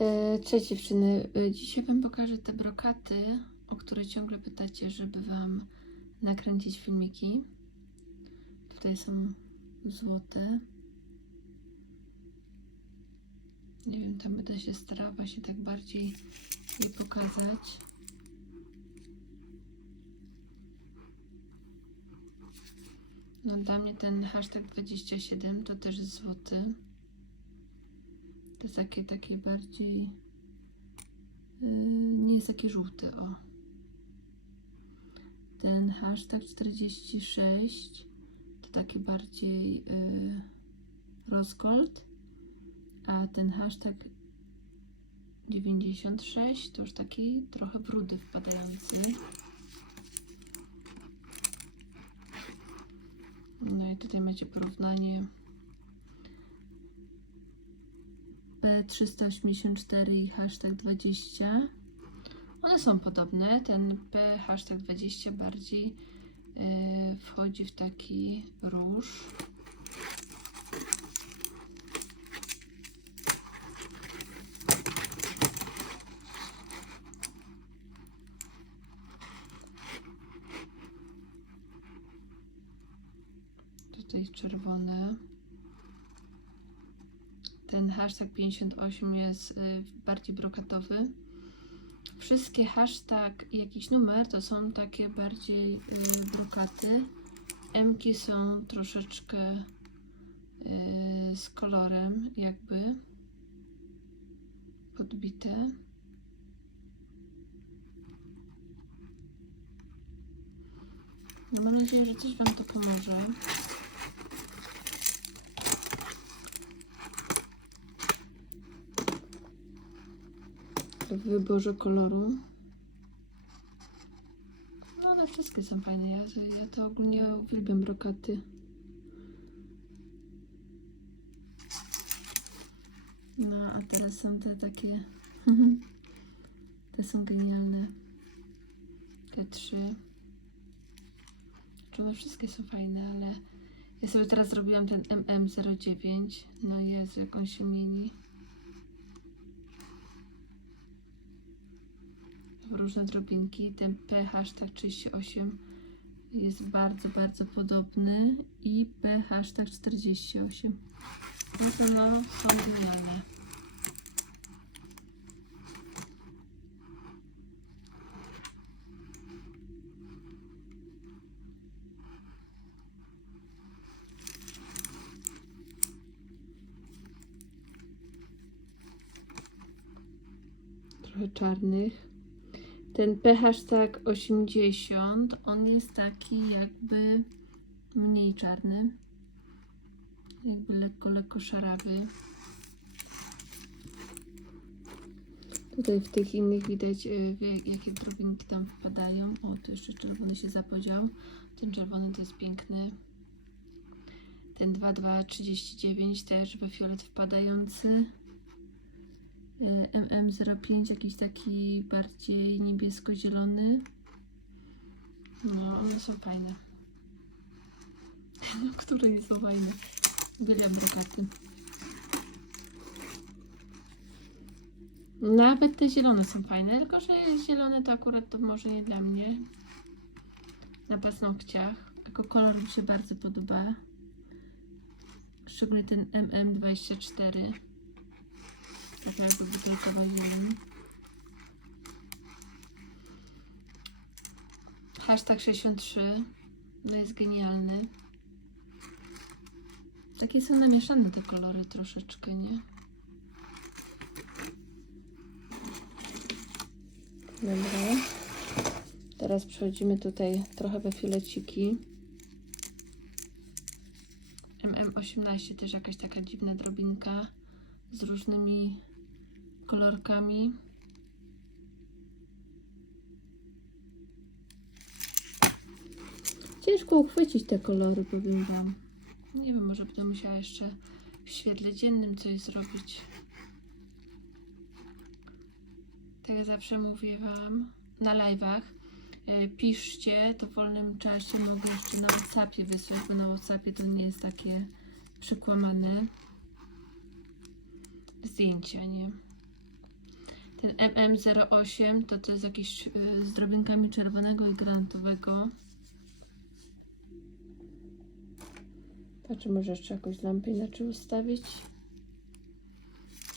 E, Cześć dziewczyny, E, dzisiaj Wam pokażę te brokaty, o które ciągle pytacie, żeby Wam nakręcić filmiki. Tutaj są złote. Nie wiem, tam będę się starała właśnie tak bardziej je pokazać. No dla mnie ten hashtag 27 to też jest złoty. To jest takie, takie bardziej. Yy, nie jest taki żółty, o. Ten hashtag 46 to taki bardziej yy, rozkolt, a ten hashtag 96 to już taki trochę brudy wpadający. No i tutaj macie porównanie P384 i hashtag 20. One są podobne. Ten P hashtag 20 bardziej e, wchodzi w taki róż. Tutaj czerwone. Ten hashtag 58 jest y, bardziej brokatowy. Wszystkie hashtag i jakiś numer to są takie bardziej y, brokaty. Mki są troszeczkę y, z kolorem jakby podbite. No mam nadzieję, że coś Wam to pomoże. W wyborze koloru. No ale wszystkie są fajne. Ja, ja to ogólnie uwielbiam brokaty. No a teraz są te takie. te są genialne. Te trzy. Czy wszystkie są fajne, ale ja sobie teraz zrobiłam ten MM09. No Jezu, jak on się mieni. Różne drobinki. Ten P hashtag 38 jest bardzo, bardzo podobny i P hashtag 48. No to są genialne. Trochę czarnych ten P hashtag 80, on jest taki jakby mniej czarny. Jakby lekko, lekko szarawy. Tutaj w tych innych widać, y, jakie drobinki tam wpadają. O, tu jeszcze czerwony się zapodział. Ten czerwony to jest piękny. Ten 2239 też we fiolet wpadający. MM05 jakiś taki bardziej niebiesko-zielony. No, one są fajne. No, które nie są fajne. Uwielbiam brokaty. Nawet te zielone są fajne, tylko że zielone to akurat to może nie dla mnie. Na paznokciach. Jako kolor mi się bardzo podoba. Szczególnie ten MM24 taka jakby butelkowa ziemi. Hashtag 63 no jest genialny. Takie są namieszane te kolory troszeczkę, nie? Dobra. Teraz przechodzimy tutaj trochę we fileciki. MM18 też jakaś taka dziwna drobinka z różnymi kolorkami. Ciężko uchwycić te kolory, powiem Wam. Nie wiem, może będę musiała jeszcze w świetle dziennym coś zrobić. Tak jak zawsze mówię Wam na live'ach, e, piszcie, to w wolnym czasie mogę jeszcze na Whatsappie wysłać, bo na Whatsappie to nie jest takie przykłamane zdjęcia, nie? Ten MM08 to to jest jakiś y, z drobinkami czerwonego i granatowego. Patrzę, może jeszcze jakąś lampę inaczej ustawić.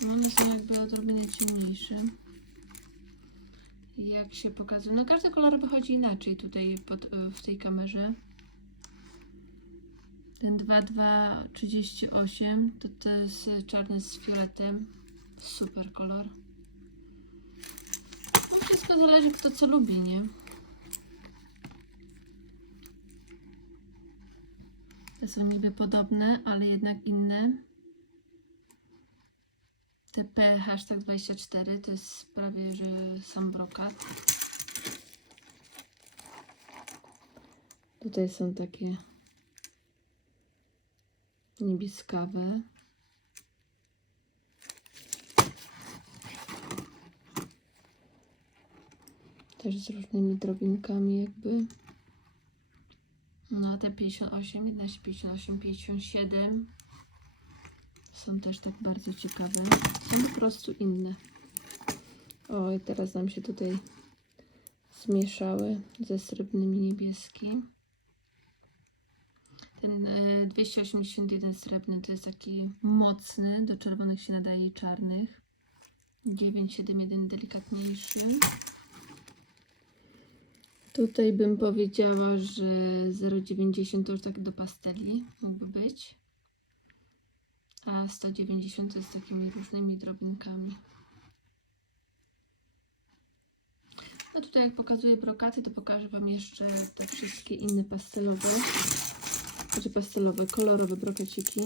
No one są jakby odrobinę ciemniejsze. Jak się pokazuje. No każdy kolor wychodzi inaczej tutaj pod, y, w tej kamerze. Ten 2238 to to jest y, czarny z fioletem. Super kolor. No wszystko zależy kto co lubi, nie? Te są niby podobne, ale jednak inne. TP hashtag 24 to jest prawie, że sam brokat. Tutaj są takie niebieskawe. Też z różnymi drobinkami jakby. No te 58, 11, 58, 57 są też tak bardzo ciekawe. Są po prostu inne. O, i teraz nam się tutaj zmieszały ze srebrnymi niebieskim. Ten y, 281 srebrny to jest taki mocny, do czerwonych się nadaje i czarnych. 971 delikatniejszy. Tutaj bym powiedziała, że 0,90 to już tak do pasteli mógłby być. A 190 to jest takimi różnymi drobinkami. No tutaj jak pokazuję brokaty, to pokażę Wam jeszcze te wszystkie inne pastelowe, znaczy pastelowe, kolorowe brokaciki,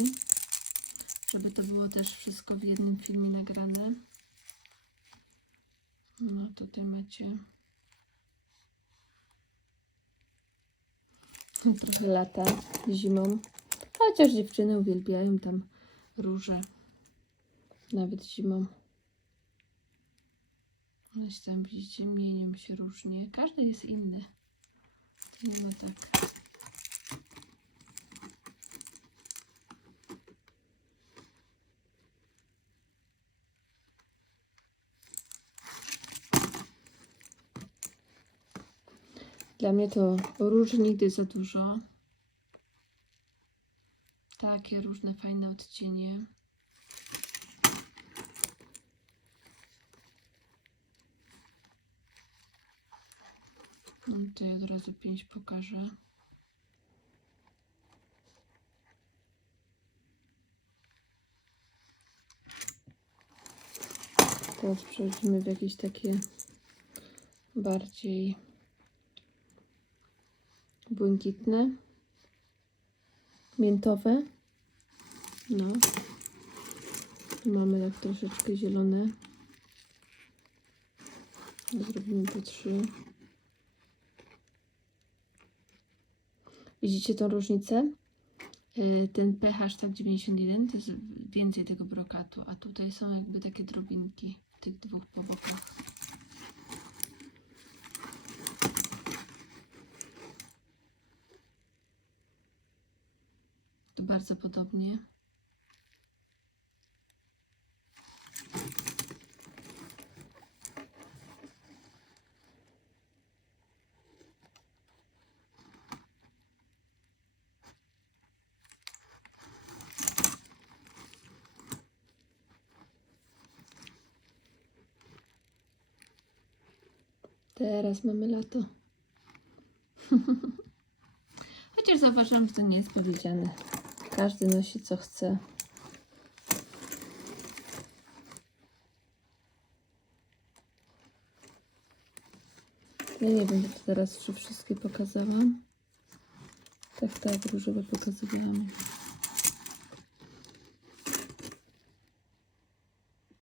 żeby to było też wszystko w jednym filmie nagrane. No tutaj macie trochę lata zimą, chociaż dziewczyny uwielbiają tam róże, nawet zimą. I tam widzicie, mienią się różnie. Każdy jest inny. Nie ma tak. Dla mnie to róż nigdy za dużo. Takie różne fajne odcienie. No Tutaj od razu pięć pokażę. Teraz przechodzimy w jakieś takie bardziej błękitne, miętowe. No. Tu mamy tak troszeczkę zielone. Zrobimy po trzy. Widzicie tą różnicę? E, Ten pH tak 91 to jest więcej tego brokatu, a tutaj są jakby takie drobinki tych dwóch po bokach. Bardzo podobnie. Teraz mamy lato. Chociaż zauważyłam, że to nie jest powiedziane. Każdy nosi co chce. Ja nie wiem, teraz czy wszystkie pokazałam. Tak, tak, różowe pokazywałam.